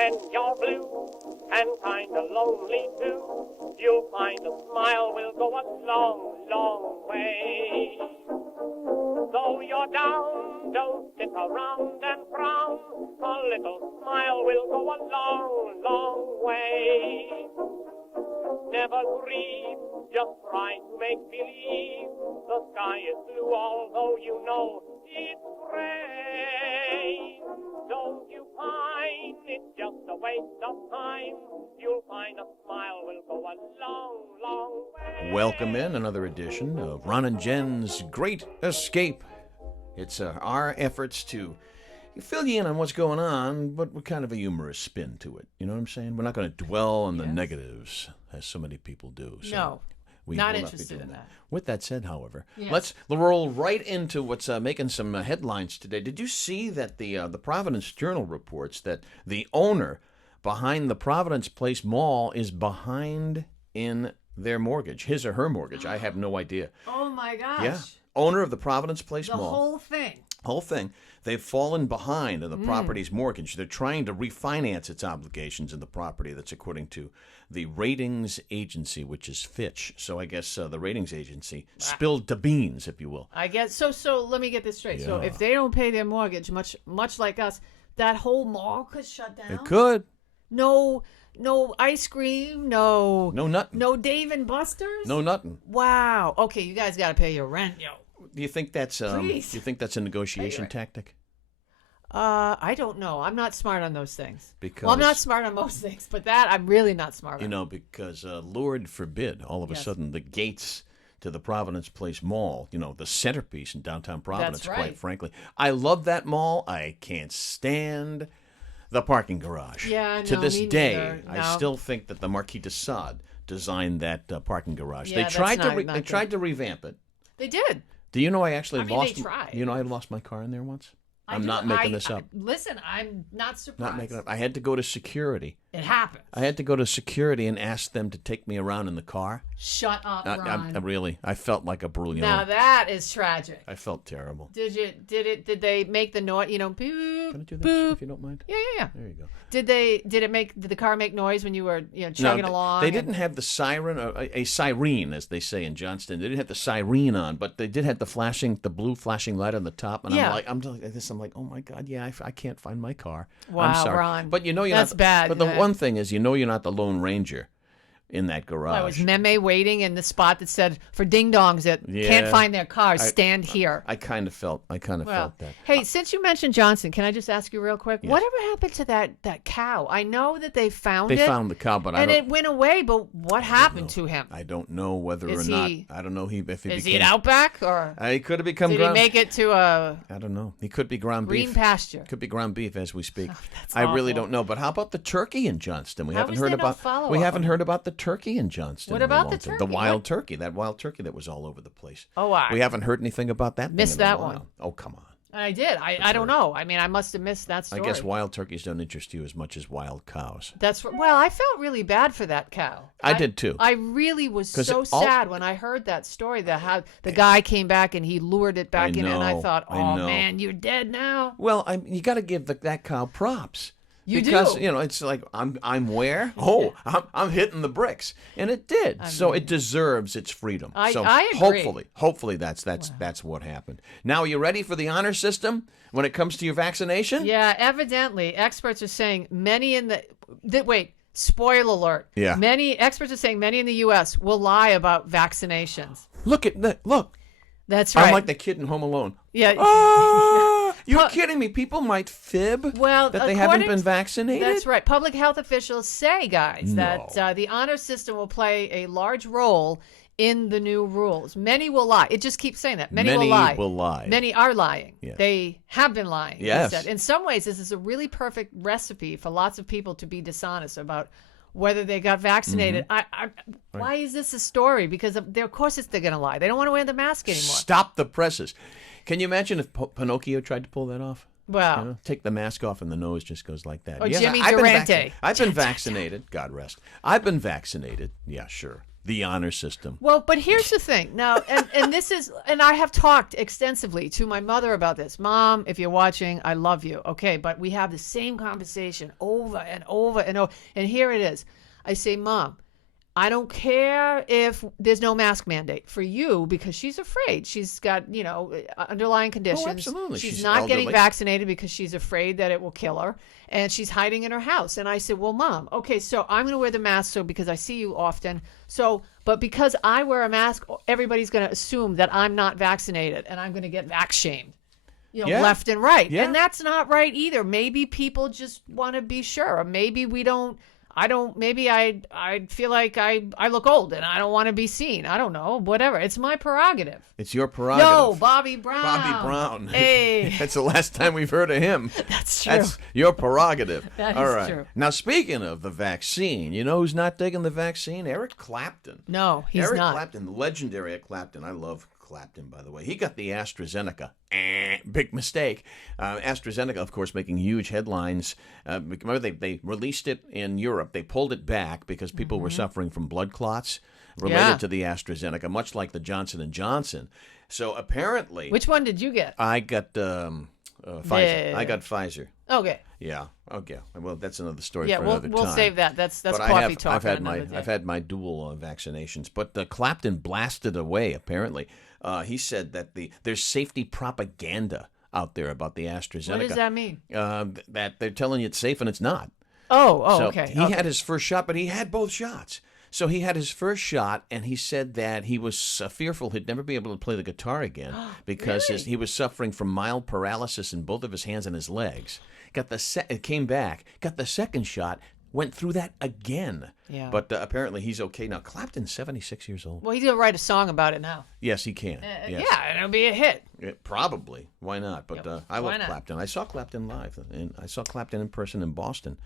when you're blue and kinda lonely too, you'll find a smile will go a long, long way. Though you're down, don't sit around and frown. A little smile will go a long, long way. Never grieve, just try to make believe the sky is blue, although you know it's gray. Don't you find it's just a waste of time? You'll find a smile will go a long, long way. Welcome in another edition of Ron and Jen's Great Escape. It's our efforts to fill you in on what's going on, but with kind of a humorous spin to it. You know what I'm saying? We're not going to dwell on the negatives, as so many people do. So no, we not will be interested doing in that. With that said, however, Yes. let's roll right into what's making some headlines today. Did you see that the Providence Journal reports that the owner behind the Providence Place Mall is behind in their mortgage, his or her mortgage? I have no idea. Oh my gosh. Yeah. Owner of the Providence Place The Mall. whole thing. They've fallen behind in the property's mortgage. They're trying to refinance its obligations in the property. That's according to the ratings agency, which is Fitch. So I guess the ratings agency spilled the beans, if you will. I guess so. So let me get this straight. So Yeah. if they don't pay their mortgage, much like us, that whole mall could shut down. It could. No ice cream. No nothing. No Dave and Buster's. No nothing. Wow. Okay, you guys got to pay your rent, yo. Do you think that's do you Please. think that's a negotiation tactic? I don't know. I'm not smart on those things. Because Well, I'm not smart on most things, but that I'm really not smart on. because Lord forbid, all of a sudden the gates to the Providence Place Mall, the centerpiece in downtown Providence, That's right. quite frankly. I love that mall. I can't stand the parking garage. Yeah, to no, this me day, neither. I No. still think that the Marquis de Sade designed that parking garage. Yeah, they that's tried not they good. tried to revamp it. They did. Do you know I actually I mean, lost they tried. I lost my car in there once? I I'm do- not making I- this up. Listen, I'm not surprised. Not making it up. I had to go to security. It happens. I had to go to security and ask them to take me around in the car. Shut up, Ron. I felt like a brouillon. Now that is tragic. I felt terrible. Did they make the noise? Boop, Can I do this boop. if you don't mind? Yeah. There you go. Did the car make noise when you were chugging along? They didn't have the siren, or a siren, as they say in Johnston. They didn't have the siren on, but they did have the blue flashing light on the top. And Yeah. I'm like, oh my God, yeah, I can't find my car. Wow, I'm sorry. Ron. But you're That's not, bad. But the one thing is, you're not the Lone Ranger in that garage. I was Meme waiting in the spot that said for ding dongs that can't find their cars, stand here. I kind of felt that. Hey, since you mentioned Johnson, can I just ask you real quick? Yes. Whatever happened to that cow? I know that they found it. They found the cow, but it went away. But what happened to him? I don't know whether Is or not. he- I don't know if he Is became. he an outback or He could have become. did he make it to a I don't know. He could be ground green beef. pasture? Could be ground beef as we speak. that's I really awful. don't know. But how about the turkey in Johnston? We How haven't is heard there no about. follow-up We on haven't that? heard about the turkey in Johnston. What in a about long the time. turkey? The wild turkey. That wild turkey that was all over the place. Oh, wow. We haven't heard anything about that. Missed thing in a that while. one. Oh, come on. I did. I don't know. I mean, I must have missed that story. I guess wild turkeys don't interest you as much as wild cows. Well, I felt really bad for that cow. I did too. I really was 'Cause so sad when I heard that story that how the guy came back and he lured it back in, and I know, thought, I oh know. man, you're dead now. Well, you got to give that cow props. You because, do. It's like I'm where? Oh, I'm hitting the bricks, and it did. So it deserves its freedom. I agree. agree. Hopefully that's what happened. Now, are you ready for the honor system when it comes to your vaccination? Yeah, evidently, experts are saying many in wait. Spoiler alert. Yeah. Many experts are saying many in the U.S. will lie about vaccinations. Look at that. Look. That's right. I'm like the kid in Home Alone. Yeah. Ah, you're kidding me. People might fib Well, that they haven't according been to- vaccinated. That's right. Public health officials say, guys, that the honor system will play a large role in the new rules. Many will lie. It just keeps saying that. Many will lie. will lie. Many are lying. Yes. They have been lying. he Yes. said. In some ways, this is a really perfect recipe for lots of people to be dishonest about whether they got vaccinated. Why is this a story? Because of course they're going to lie. They don't want to wear the mask anymore. Stop the presses. Can you imagine if Pinocchio tried to pull that off? Well, Take the mask off and the nose just goes like that. Or Yes, Jimmy I've been Durante. I've been vaccinated. God rest. I've been vaccinated. Yeah, sure. The honor system. Well, but here's the thing. Now, and this is, and I have talked extensively to my mother about this. Mom, if you're watching, I love you. Okay, but we have the same conversation over and over and over. And here it is. I say, Mom, I don't care if there's no mask mandate for you because she's afraid. She's got, underlying conditions. Oh, absolutely. She's not getting vaccinated because she's afraid that it will kill her. And she's hiding in her house. And I said, well, Mom, okay, so I'm going to wear the mask because I see you often. But because I wear a mask, everybody's going to assume that I'm not vaccinated and I'm going to get vax shamed. Left and right. Yeah. And that's not right either. Maybe people just want to be sure. Or maybe maybe I feel like I look old and I don't want to be seen. I don't know. Whatever. It's my prerogative. It's your prerogative. Yo, Bobby Brown. Bobby Brown. Hey. That's the last time we've heard of him. That's true. That's your prerogative. That All is right. true. Now, speaking of the vaccine, you know who's not taking the vaccine? Eric Clapton. No, he's Eric not. Clapton, the legendary Eric Clapton. I love Clapton, by the way. He got the AstraZeneca. Big mistake. AstraZeneca, of course, making huge headlines. Remember, they released it in Europe. They pulled it back because people were suffering from blood clots related to the AstraZeneca, much like the Johnson & Johnson. So apparently... Which one did you get? I got Pfizer. I got Pfizer. Okay. Yeah. Okay. Well, that's another story Yeah, for another time. we'll save that. That's But coffee talk. I've had my dual vaccinations, but Clapton blasted away. Apparently, he said that there's safety propaganda out there about the AstraZeneca. What does that mean? That they're telling you it's safe and it's not. Oh, So okay. He had his first shot, but he had both shots. So he had his first shot, and he said that he was fearful he'd never be able to play the guitar again because Really? he was suffering from mild paralysis in both of his hands and his legs. It came back, got the second shot, went through that again. Yeah. But apparently he's okay now. Clapton's 76 years old. Well, he's going to write a song about it now. Yes, he can. Yes. Yeah, and it'll be a hit. Probably. Why not? But I why love not? Clapton. I saw Clapton live, and I saw Clapton in person in Boston.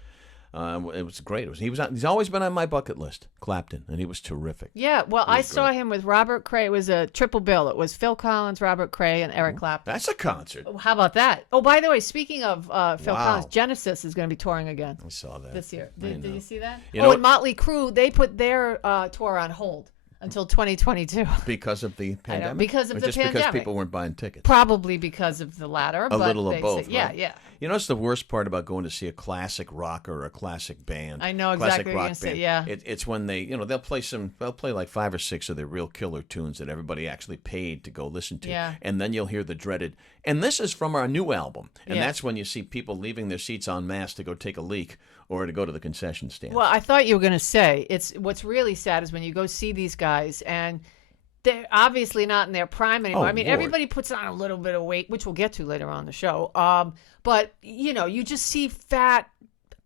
It was great. He's always been on my bucket list, Clapton, and he was terrific. Yeah, well, I saw great. him with Robert Cray. It was a triple bill. It was Phil Collins, Robert Cray, and Eric Clapton. That's a concert. How about that? Oh, by the way, speaking of Phil Wow. Collins, Genesis is going to be touring again I saw that this year. I Did know. you see that? You know and Motley Crue, they put their tour on hold until 2022. Because of the pandemic? because of Or the just because pandemic. people weren't buying tickets? Probably because of the latter. A but little they of both, say- Yeah, right? yeah. You know, it's the worst part about going to see a classic rocker or a classic band. I know classic exactly what you're rock gonna say, band. yeah. It's when they'll play like 5 or 6 of their real killer tunes that everybody actually paid to go listen to. Yeah. And then you'll hear the dreaded, and this is from our new album. And Yeah. that's when you see people leaving their seats en masse to go take a leak or to go to the concession stand. Well, I thought you were going to say what's really sad is when you go see these guys and they're obviously not in their prime anymore. Oh, I mean, Lord. everybody puts on a little bit of weight, which we'll get to later on in the show. But you just see fat,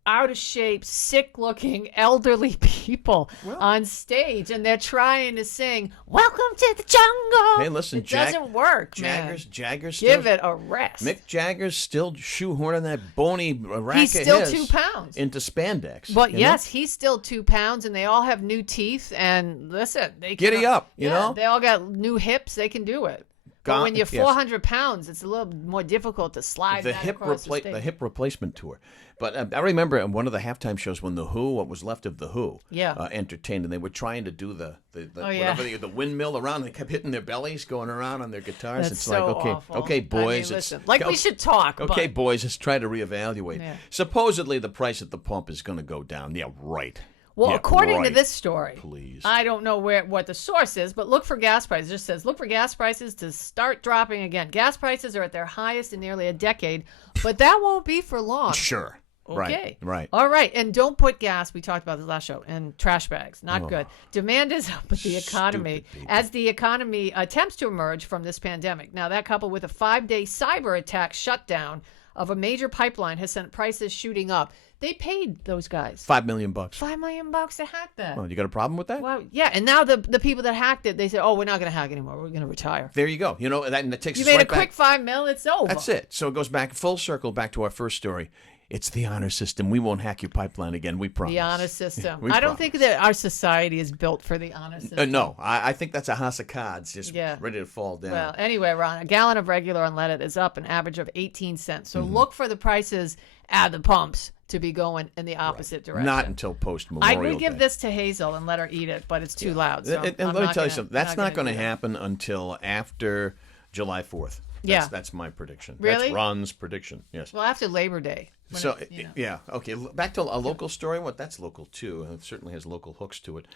out of shape, sick-looking, elderly people on stage, and they're trying to sing "Welcome to the Jungle." Hey, listen, it doesn't work, man. Jagger's Give still, it a rest. Mick Jagger's still shoehorning that bony rack He's of still his 2 pounds. into spandex. But you know? yes, he's still 2 pounds, and they all have new teeth. And listen, they Giddy can, up, you know? They all got new hips. They can do it. But when you're 400 pounds, it's a little more difficult to slide the that hip across the stage. the hip replacement tour. But I remember in one of the halftime shows when the Who, what was left of the Who, entertained, and they were trying to do the windmill around. They kept hitting their bellies, going around on their guitars. That's it's so like, awful. okay, boys, I mean, listen, we should talk. Okay, but, boys, let's try to reevaluate. Yeah. Supposedly, the price at the pump is going to go down. Yeah, right. Well, Yeah, according to right. this story, Please. I don't know what the source is, but look for gas prices. It just says look for gas prices to start dropping again. Gas prices are at their highest in nearly a decade, but that won't be for long. Sure. Okay. Right. All right. And don't put gas, we talked about this last show, in trash bags. Not good. Demand is up with the economy as the economy attempts to emerge from this pandemic. Now, that coupled with a 5-day cyber attack shutdown of a major pipeline has sent prices shooting up. They paid those guys $5 million. $5 million to hack that. Well, you got a problem with that? Wow. Yeah. And now the people that hacked it, they said, oh, we're not going to hack anymore. We're going to retire. There you go. You know, and that takes You us made right a quick back. $5 million. It's over. That's it. So it goes back full circle back to our first story. It's the honor system. We won't hack your pipeline again. We promise. The honor system. We I don't promise. think that our society is built for the honor system. No, I think that's a house of cards just Yeah. ready to fall down. Well, anyway, Ron, a gallon of regular unleaded is up an average of 18 cents. So look for the prices at the pumps to be going in the opposite direction. Not until post I Memorial would give Day. this to Hazel and let her eat it, but it's too loud. So And I'm let me not tell you gonna- something. That's not going to do that. happen until after July 4th. Yeah. That's my prediction. Really? That's Ron's prediction. Yes. Well, after Labor Day. when So it, you know. yeah, okay. Back to a local story. What that's local too. It certainly has local hooks to it.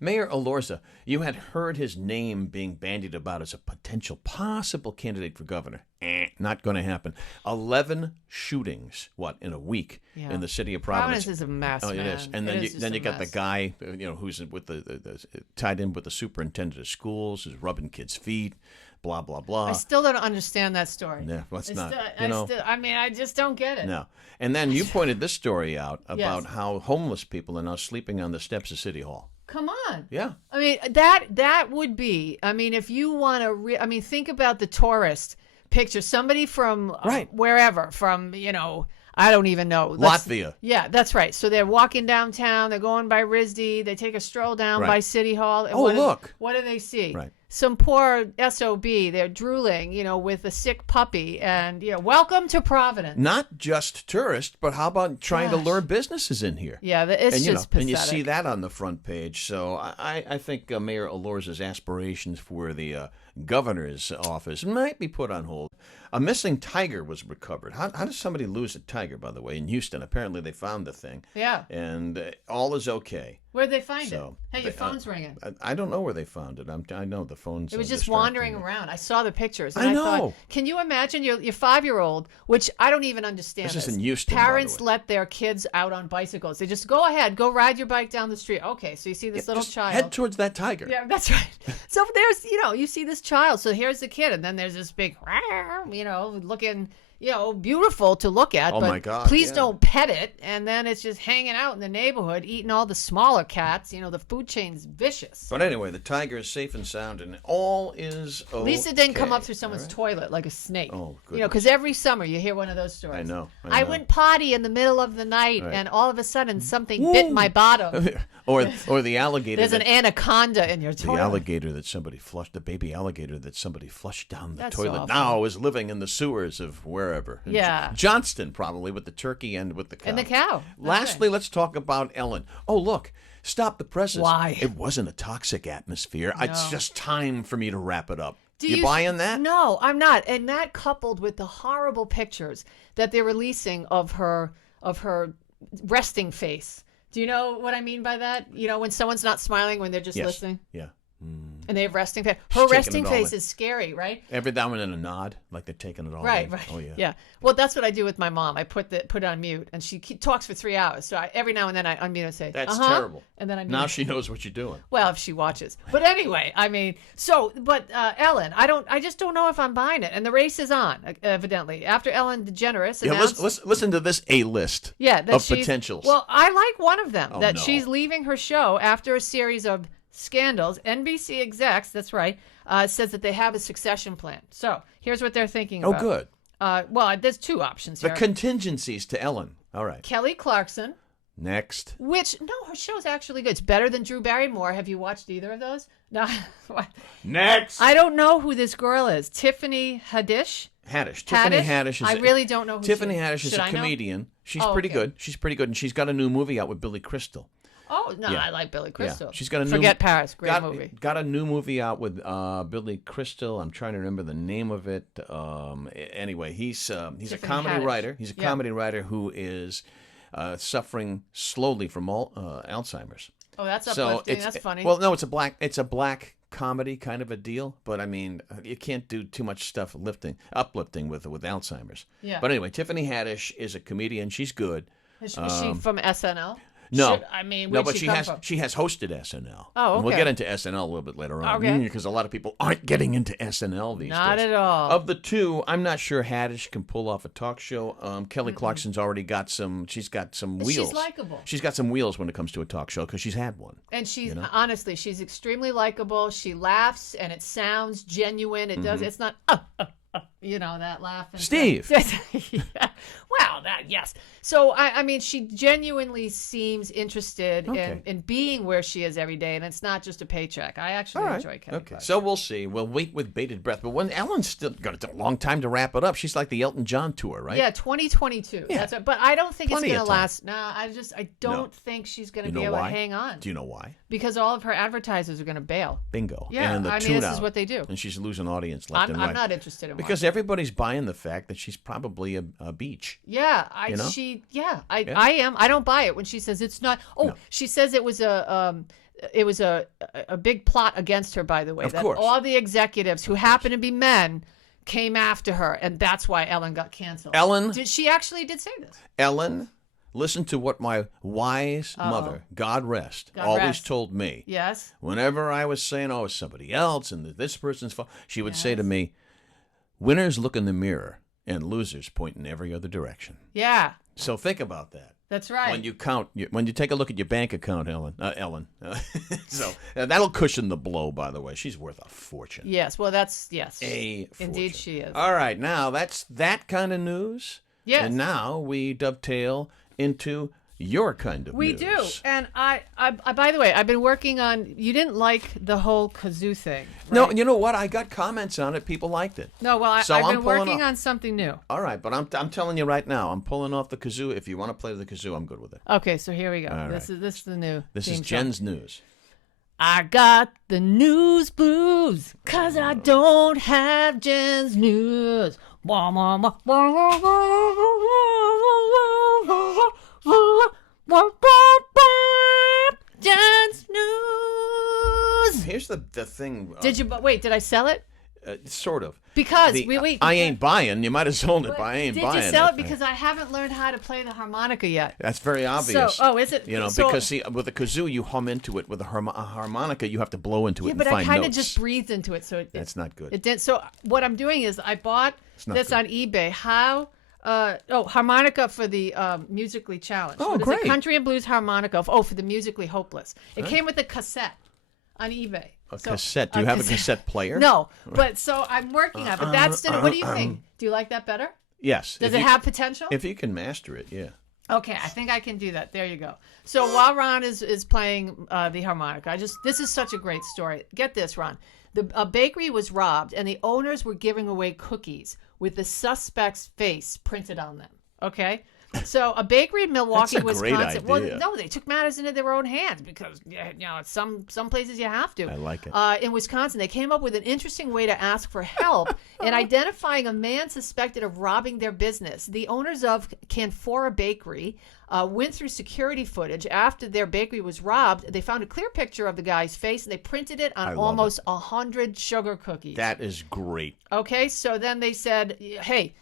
Mayor Elorza, you had heard his name being bandied about as a potential possible candidate for governor. Not going to happen. 11 shootings, in a week Yeah. in the city of Providence Providence. is a mess, Oh, it man. is. And It then is just then a you got the mess. guy, who's with the tied in with the superintendent of schools, who's rubbing kids' feet. Blah blah blah. I still don't understand that story. Yeah, let's not. I just don't get it. No. And then you pointed this story out about Yes. how homeless people are now sleeping on the steps of City Hall. Come on. Yeah. I mean, that would be, if you want to, think about the tourist picture. Somebody from Right. wherever, from, I don't even know. Latvia. Yeah, that's right. So they're walking downtown. They're going by RISD. They take a stroll down Right. by City Hall. And Oh, look. What do they see? Right. Some poor SOB. They're drooling, with a sick puppy. And, welcome to Providence. Not just tourists, but how about trying to Gosh. lure businesses in here? Yeah, it's And just pathetic. and you see that on the front page. So I think Mayor Elorza's aspirations for the governor's office might be put on hold. A missing tiger was recovered. How does somebody lose a tiger, by the way, in Houston? Apparently they found the thing. Yeah. And all is okay. Where'd they find So, it? Hey, your phone's ringing. I don't know where they found it. I know the phone's It was just distracting wandering me. around. I saw the pictures. I And know. thought, can you imagine your 5-year-old, which I don't even understand. This is in Houston, by the Parents way. let their kids out on bicycles. They just go ahead, go ride your bike down the street. Okay, so you see this little Just child. head towards that tiger. Yeah, that's right. So there's, you see this child. So here's the kid, and then there's this big, looking, beautiful to look at. Oh, but my God, please yeah. don't pet it. And then it's just hanging out in the neighborhood, eating all the smaller cats. The food chain's vicious. But anyway, the tiger is safe and sound, and all is okay. At least it didn't come up through someone's toilet like a snake. Oh, Because every summer you hear one of those stories. I know. I went potty in the middle of the night, Right. and all of a sudden something bit my bottom. or the alligator. There's an that, anaconda in your the toilet. alligator that somebody flushed, the baby alligator that somebody flushed down the That's toilet. awful. Now is living in the sewers of wherever. In Yeah. Johnston, probably, with the turkey and with the cow. And the cow. That's Lastly, right. let's talk about Ellen. Oh, look. Stop the presses. Why? It wasn't a toxic atmosphere. It's No. just time for me to wrap it up. Do you buying that? No, I'm not. And that coupled with the horrible pictures that they're releasing of her resting face. Do you know what I mean by that? When someone's not smiling, when they're just Yes. listening, Yeah. and they have resting face. She's Her taking resting it all face in. is scary, right? Every now and then a nod, like they're taking it all Right, in. right. Oh, yeah. Yeah. Well, that's what I do with my mom. I put it on mute, and she talks for 3 hours. So every now and then I unmute and say, That's uh-huh, terrible. and then I mute. Now she knows what you're doing. Well, if she watches. But anyway, Ellen, I just don't know if I'm buying it. And the race is on, evidently. After Ellen DeGeneres Yeah, announced... listen to this A-list Yeah, that of she's- potentials. Well, I like one of them, Oh, that no. she's leaving her show after a series of scandals. NBC execs, that's right, says that they have a succession plan. So here's what they're thinking Oh, about. good. There's two options The here. contingencies to Ellen. All right. Kelly Clarkson, Next. her show's actually good. It's better than Drew Barrymore. Have you watched either of those? No. Next. I don't know who this girl is. Tiffany Haddish? Haddish. Tiffany Haddish is I really don't know who Tiffany she is. Haddish is Should a I know? comedian. She's Oh, pretty okay. good. She's pretty good, and she's got a new movie out with Billy Crystal. Oh, no, Yeah. I like Billy Crystal. Yeah, she's got a Forget Paris. Great movie. Got a new movie out with Billy Crystal. I'm trying to remember the name of it. Anyway, he's a Tiffany comedy Haddish. writer. He's a Yeah. comedy writer who is suffering slowly from Alzheimer's. Oh, that's So uplifting. That's funny. Well, no, it's a black comedy kind of a deal. But I mean, you can't do too much stuff uplifting with Alzheimer's. Yeah. But anyway, Tiffany Haddish is a comedian. She's good. Is she from SNL? No, where'd no, but she come has from? she has hosted SNL. Oh, And we'll okay. get into SNL a little bit later on. Okay. Because a lot of people aren't getting into SNL these Not days. at all. Of the two, I'm not sure Haddish can pull off a talk show. Kelly Clarkson's already got some. She's got some wheels. She's likable. She's got some wheels when it comes to a talk show because she's had one. And she's honestly, she's extremely likable. She laughs, and it sounds genuine. It does. It's not, that laugh. And Steve. Yeah. Wow, that, yes. So, I mean, she genuinely seems interested Okay. in being where she is every day, and it's not just a paycheck. I actually enjoy Kelly Clarkson. So we'll see. We'll wait with bated breath. But when Ellen's still going to take a long time to wrap it up. She's like the Elton John tour, right? Yeah, 2022. Yeah. But I don't think Plenty it's going of to time. last. No, I don't think she's going to You be know able why? to hang on. Do you know why? Because all of her advertisers are going to bail. Bingo. Yeah, and the I mean, tune this is out. what they do. And she's losing audience left and right. I'm not interested in because watching. everybody's buying the fact that she's probably a beach. Yeah, You know? I am. I don't buy it when she says it's not. Oh, No. she says it was a big plot against her. By the way, Of that course. all the executives who happen to be men came after her, and that's why Ellen got canceled. She actually did say this. Ellen, listen to what my wise mother, God rest, always told me. Yes. Whenever I was saying, oh, it's somebody else and this person's fault, she would say to me, winners look in the mirror and losers point in every other direction. Yeah. So think about that. That's right. When you take a look at your bank account, Ellen. So that'll cushion the blow, by the way. She's worth a fortune. Yes. Well, yes. A fortune. Indeed she is. All right. Now, that's that kind of news. Yes. And now we dovetail into your kind of We news. do. And I, by the way, I've been working on, you didn't like the whole kazoo thing. Right? No, you know what? I got comments on it. People liked it. No, well, So I've I'm been pulling working off- on something new. All right, but I'm telling you right now, I'm pulling off the kazoo. If you want to play the kazoo, I'm good with it. Okay, so here we go. All This is the new. This is theme song. Jen's news. I got the news blues, 'cause I don't have Jen's news. Jen's news. Here's the thing. Did I sell it? Sort of. Because I ain't buying. You might have sold it, but I ain't buying. Did you sell that it? thing. Because I haven't learned how to play the harmonica yet. That's very obvious. So, is it? You know, So- because see, with a kazoo, you hum into it. With a harmonica, you have to blow into it Yeah, and but I find kind of notes. just breathed into it, so That's not good. It did. So what I'm doing is I bought not this good. on eBay. Harmonica for the Musically Challenged. Oh, What is it? great. Country and blues harmonica. For the Musically Hopeless. It came with a cassette on eBay. A cassette. Do you have a cassette player? No, but so I'm working on it. But that's what do you think? Do you like that better? Yes. Does If it you- have potential? If you can master it, yeah. Okay, I think I can do that. There you go. So while Ron is playing the harmonica, this is such a great story. Get this, Ron. A bakery was robbed, and the owners were giving away cookies with the suspect's face printed on them. Okay? So a bakery in Milwaukee, That's a great Wisconsin. Well, idea. no, they took matters into their own hands because some places you have to. I like it. In Wisconsin, they came up with an interesting way to ask for help in identifying a man suspected of robbing their business. The owners of Canfora Bakery went through security footage after their bakery was robbed. They found a clear picture of the guy's face and they printed it on love almost 100 sugar cookies. That is great. Okay, so then they said, hey,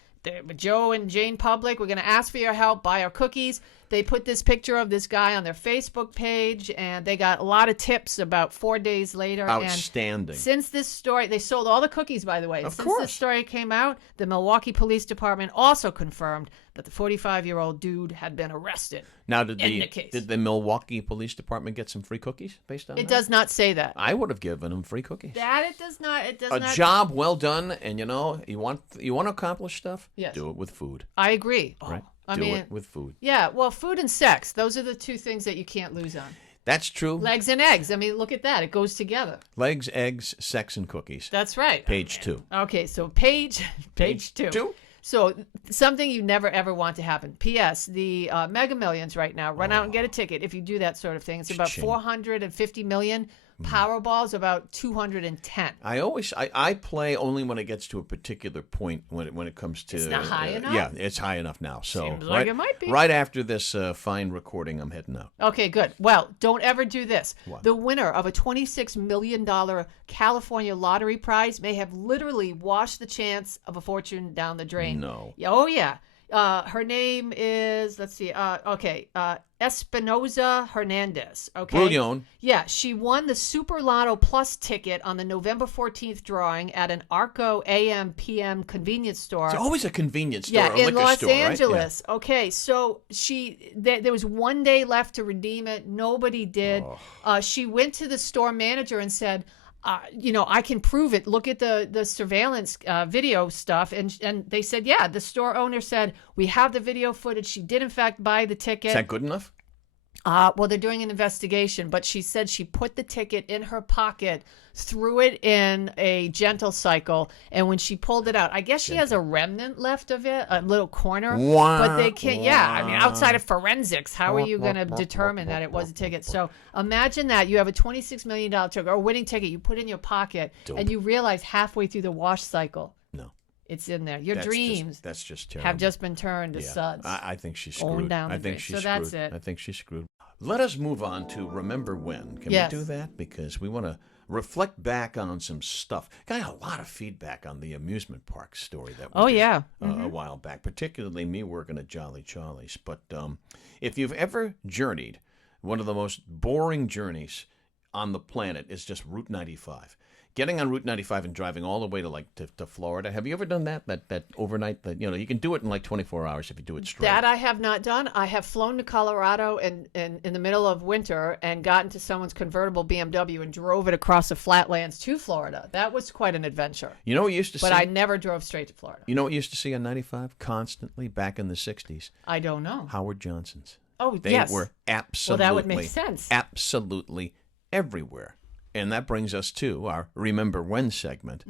Joe and Jane Public, we're going to ask for your help, buy our cookies. They put this picture of this guy on their Facebook page, and they got a lot of tips about 4 days later. Outstanding. And since this story, they sold all the cookies, by the way. Of Since course. this story came out, the Milwaukee Police Department also confirmed that the 45-year-old dude had been arrested. Now, did in the case. the Milwaukee Police Department get some free cookies based on It that? does not say that. I would have given them free cookies. That it does not. It does A not. job well done, and you want to accomplish stuff? Yes. Do it with food. I agree. Right? I Do mean, it with food. yeah. Well, food and sex; those are the two things that you can't lose on. That's true. Legs and eggs. I mean, look at that; it goes together. Legs, eggs, sex, and cookies. That's right. Page 2. Okay, so page two. 2? So something you never ever want to happen. P.S. The Mega Millions right now. Run out and get a ticket if you do that sort of thing. It's about Cha-ching. 450 million. Powerball's about 210. I play only when it gets to a particular point when it comes to. It's not high enough? Yeah, it's high enough now. So Seems like it might be. Right after this fine recording, I'm heading out. Okay, good. Well, don't ever do this. What? The winner of a $26 million California lottery prize may have literally washed the chance of a fortune down the drain. No. Oh, yeah. Her name is, let's see, Espinoza Hernandez. Okay. Brilliant. Yeah, she won the Super Lotto Plus ticket on the November 14th drawing at an Arco AM PM convenience store. It's always a convenience store, Yeah, or in liquor Los store, right? Yeah. Angeles. Okay, so there was 1 day left to redeem it. Nobody did. Oh. She went to the store manager and said, I can prove it. Look at the surveillance video stuff. And they said, yeah, the store owner said, we have the video footage. She did, in fact, buy the ticket. Is that good enough? Well, they're doing an investigation, but she said she put the ticket in her pocket, threw it in a gentle cycle, and when she pulled it out, I guess she has a remnant left of it, a little corner. But they can't, outside of forensics, how are you going to determine that it was a ticket? So imagine that. You have a $26 million ticket, or a winning ticket, you put in your pocket, and you realize halfway through the wash cycle. No. It's in there. Your dreams that's just terrible. have just been turned to suds. I think she's screwed. I think she's screwed. That's it. I think she's screwed. Let us move on to Remember When. Can we do that? Because we want to reflect back on some stuff. Got a lot of feedback on the amusement park story that we did a while back, particularly me working at Jolly Charlie's. But if you've ever journeyed, one of the most boring journeys on the planet is just Route 95. Getting on Route 95 and driving all the way to Florida. Have you ever done that overnight? You can do it in like 24 hours if you do it straight. That I have not done. I have flown to Colorado in the middle of winter and got into someone's convertible BMW and drove it across the flatlands to Florida. That was quite an adventure. You know what you used to see? But I never drove straight to Florida. You know what you used to see on 95 constantly back in the 60s? I don't know. Howard Johnson's. Oh, they were absolutely. Well, that would make sense. Absolutely everywhere. And that brings us to our Remember When segment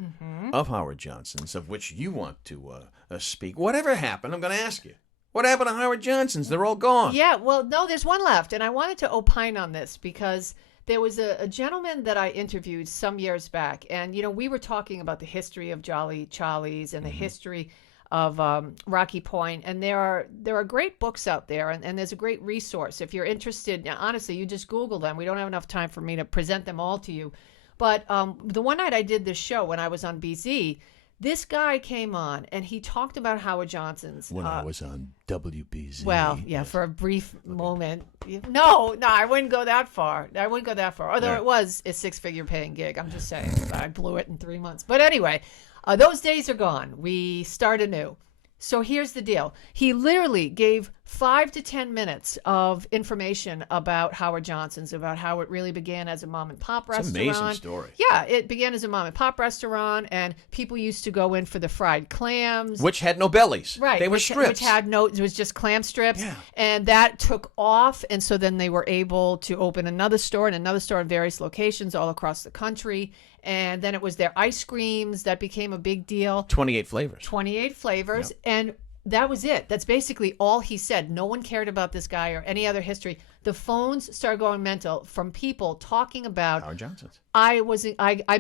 of Howard Johnson's, of which you want to speak. Whatever happened, I'm going to ask you. What happened to Howard Johnson's? They're all gone. Yeah, well, no, there's one left. And I wanted to opine on this because there was a gentleman that I interviewed some years back. And, we were talking about the history of Jolly Charlie's and the history of Rocky Point, and there are great books out there, and there's a great resource if you're interested. Now, honestly, you just Google them. We don't have enough time for me to present them all to you, but the one night I did this show when I was on BZ, this guy came on and he talked about Howard Johnson's when I was on WBZ. Well, yeah, for a brief moment. No, I wouldn't go that far. Although it was a 6-figure paying gig. I'm just saying, I blew it in 3 months. But anyway. Those days are gone. We start anew. So here's the deal. He literally gave 5 to 10 minutes of information about Howard Johnson's, about how it really began as a mom and pop restaurant. It's an amazing story. Yeah, it began as a mom and pop restaurant, and people used to go in for the fried clams. Which had no bellies. Right. They were strips. Which had it was just clam strips. Yeah. And that took off, and so then they were able to open another store in various locations all across the country. And then it was their ice creams that became a big deal. 28 flavors. 28 flavors. Yep. And that was it. That's basically all he said. No one cared about this guy or any other history. The phones started going mental from people talking about Howard Johnson's. I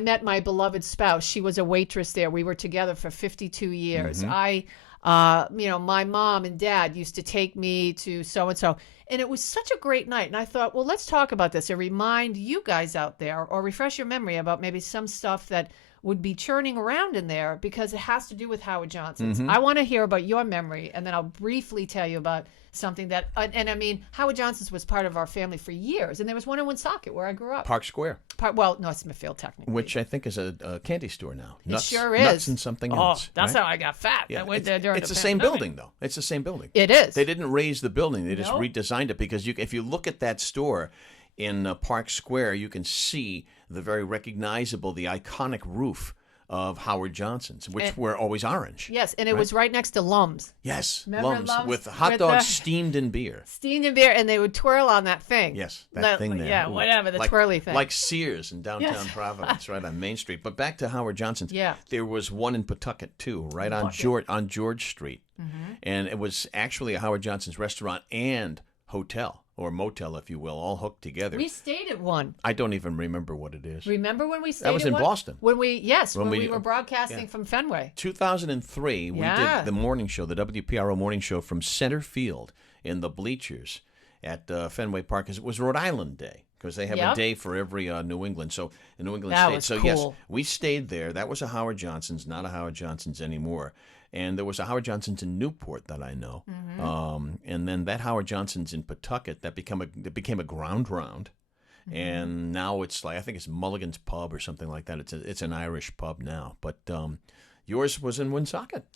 met my beloved spouse. She was a waitress there. We were together for 52 years. My mom and dad used to take me to so-and-so. And it was such a great night. And I thought, well, let's talk about this and remind you guys out there or refresh your memory about maybe some stuff that would be churning around in there because it has to do with Howard Johnson's. I want to hear about your memory, and then I'll briefly tell you about something that, and I mean, Howard Johnson's was part of our family for years, and there was one in Woonsocket where I grew up. Park Square. No, Smithfield, technically. Which I think is a candy store now. Nuts, it sure is. Nuts and something else. That's how I got fat. Yeah, I went there during it's the same building, though. It's the same building. It is. They didn't raise the building. They just redesigned it because if you look at that store in Park Square, you can see the very recognizable, the iconic roof of Howard Johnson's, which were always orange. Yes, and it was right next to Lum's. Yes, Remember Lum's with hot dogs steamed in beer. And they would twirl on that thing. Yes, that thing there. Yeah, whatever, the twirly thing. Like Sears in downtown Providence, right on Main Street. But back to Howard Johnson's. Yeah. There was one in Pawtucket, too, right on George Street. And it was actually a Howard Johnson's restaurant and hotel. Or motel, if you will, all hooked together. We stayed at one. I don't even remember what it is. Remember when we stayed at one? That was in Boston. When we were broadcasting from Fenway. 2003, we did the morning show, the WPRO morning show from center field in the bleachers at Fenway Park, because it was Rhode Island Day. Because they have a day for every New England state. So cool. Yes, we stayed there. That was a Howard Johnson's, not a Howard Johnson's anymore. And there was a Howard Johnson's in Newport that I know. And then that Howard Johnson's in Pawtucket that became a ground round. And now it's I think it's Mulligan's Pub or something like that. It's an Irish pub now. But yours was in Woonsocket.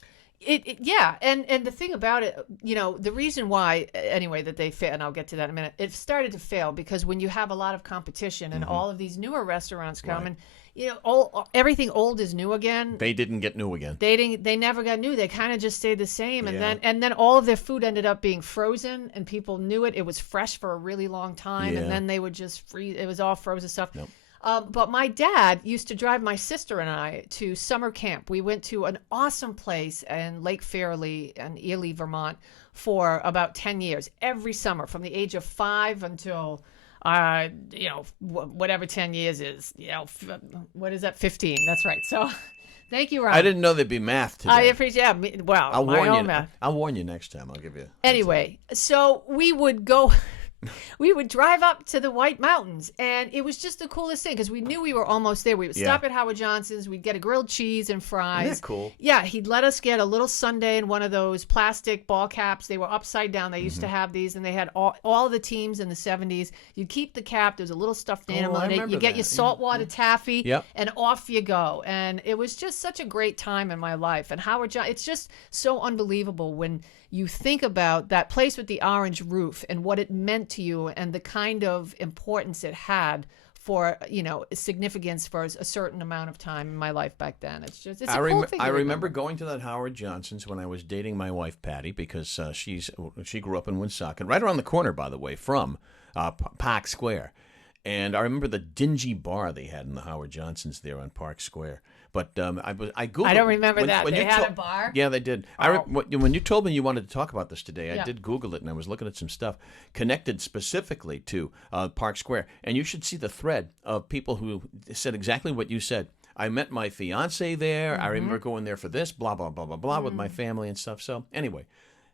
And the thing about it, the reason why, anyway, that they fail, and I'll get to that in a minute, it started to fail because when you have a lot of competition and all of these newer restaurants come, and everything old is new again. They didn't get new again. They never got new. They kind of just stayed the same. And Yeah. then all of their food ended up being frozen, and people knew it. It was fresh for a really long time, Yeah. and then they would just freeze. It was all frozen stuff. Nope. But my dad used to drive my sister and I to summer camp. We went to an awesome place in Lake Fairley and Ely, Vermont, for about 10 years, every summer, from the age of 5 until, whatever 10 years is. What is that? 15. That's right. So, thank you, Ron. I didn't know there'd be math today. I appreciate. Yeah, well, I'll my warn own you. math. I'll warn you next time. I'll give you. Anyway, so we would go. We would drive up to the White Mountains, and it was just the coolest thing because we knew we were almost there. We would stop at Howard Johnson's. We'd get a grilled cheese and fries. Isn't that cool? Yeah, he'd let us get a little sundae in one of those plastic ball caps. They were upside down. They used to have these, and they had all the teams in the 70s. You'd keep the cap. There's a little stuffed animal I in it. remember You get that. your saltwater taffy, Yep. and off you go. And it was just such a great time in my life. And Howard Johnson, it's just so unbelievable when you think about that place with the orange roof and what it meant to you and the kind of importance it had for, significance for a certain amount of time in my life back then. It's a cool thing. I remember going to that Howard Johnson's when I was dating my wife, Patty, because she grew up in Woonsocket, right around the corner, by the way, from Park Square. And I remember the dingy bar they had in the Howard Johnson's there on Park Square. But I Googled. I don't remember when, that. when They you had to- a bar? Yeah, they did. When you told me you wanted to talk about this today, I Yeah. did Google it, and I was looking at some stuff connected specifically to Park Square. And you should see the thread of people who said exactly what you said. I met my fiance there. I remember going there for this, blah, blah, blah, blah, blah, with my family and stuff. So anyway,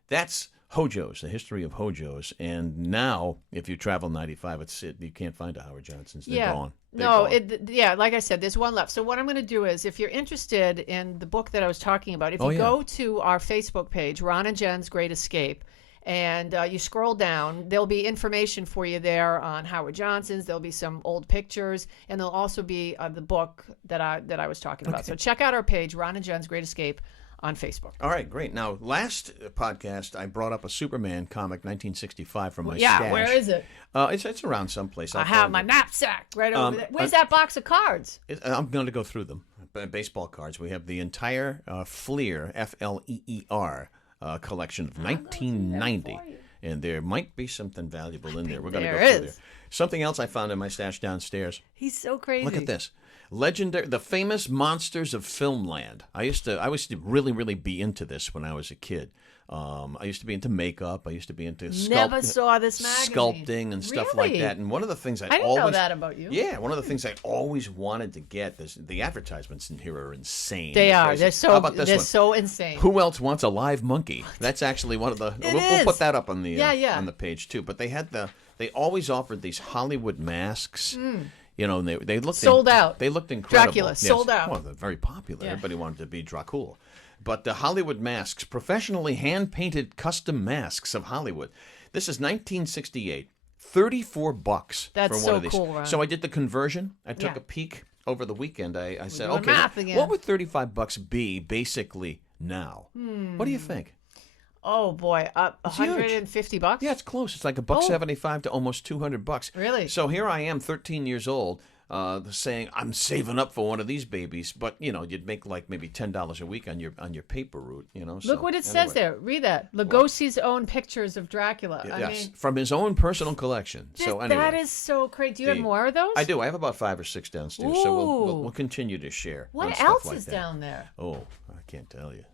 that's Hojo's, the history of Hojo's. And now, if you travel 95, you can't find a Howard Johnson's. They're gone. They're gone. Like I said, there's one left. So what I'm going to do is, if you're interested in the book that I was talking about, if you go to our Facebook page, Ron and Jen's Great Escape, and you scroll down, there'll be information for you there on Howard Johnson's. There'll be some old pictures, and there'll also be the book that I was talking about. So check out our page, Ron and Jen's Great Escape, on Facebook. All right, great. Now, last podcast, I brought up a Superman comic, 1965, from my Yeah, stash. where is it? It's around someplace. I have my knapsack right over there. Where's that box of cards? I'm going to go through them. Baseball cards. We have the entire Fleer, Fleer, collection of 1990. And there might be something valuable in there. We're going to go through there. Something else I found in my stash downstairs. He's so crazy. Look at this. Legendary, the famous monsters of Filmland. I used to really, really be into this when I was a kid. I used to be into makeup. I used to be into Never saw this magazine. sculpting and stuff like Really? that. And one of the things I didn't know that about you. Yeah, one of the things I always wanted to get. The advertisements in here are insane. They are. crazy. They're How so. about this They're one? so insane. Who else wants a live monkey? That's actually one of the. We'll is. put that up on the Yeah. on the page too. But they always offered these Hollywood masks. And they looked Sold out. They looked incredible. Dracula, Yes. sold out. Well, they're very popular. Yeah. Everybody wanted to be Dracula. But the Hollywood masks, professionally hand-painted custom masks of Hollywood. This is 1968. $34 That's for one so of these. cool, Ron. So I did the conversion. I took Yeah. a peek over the weekend. I said, doing okay, math again. what would $35 be basically now? What do you think? Oh boy, huge. $150. Yeah, it's close. It's like $1.75 to almost $200. Really? So here I am, 13 years old, saying I'm saving up for one of these babies, but you'd make like maybe $10 a week on your paper route. Look what it says there. Read that. Lugosi's own pictures of Dracula. Yes, from his own personal collection. So anyway, that is so great. Do you have more of those? I do. I have about 5 or 6 downstairs. So Ooh. we'll continue to share. on What stuff else like is that. down there? Oh, I can't tell you.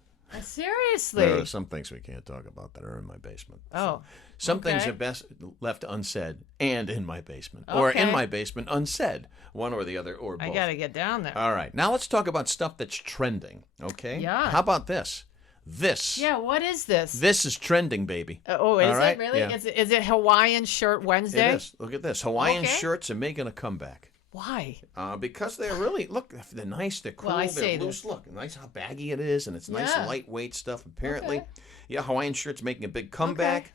Seriously? There are some things we can't talk about that are in my basement. Oh, Some things okay. are best left unsaid and in my basement. Or in Okay. my basement unsaid. One or the other or both. I got to get down there. All right. Now let's talk about stuff that's trending, okay? Yeah. How about this? This. Yeah, what is this? This is trending, baby. Is All right? it really? Yeah. Is it Hawaiian Shirt Wednesday? It is. Look at this. Hawaiian Okay. shirts are making a comeback. Why? Because they're really, look, they're nice, they're cool, Well, I they're say loose. this. Look, nice how baggy it is, and it's nice Yeah. lightweight stuff, apparently. Okay. Yeah, Hawaiian shirts making a big comeback.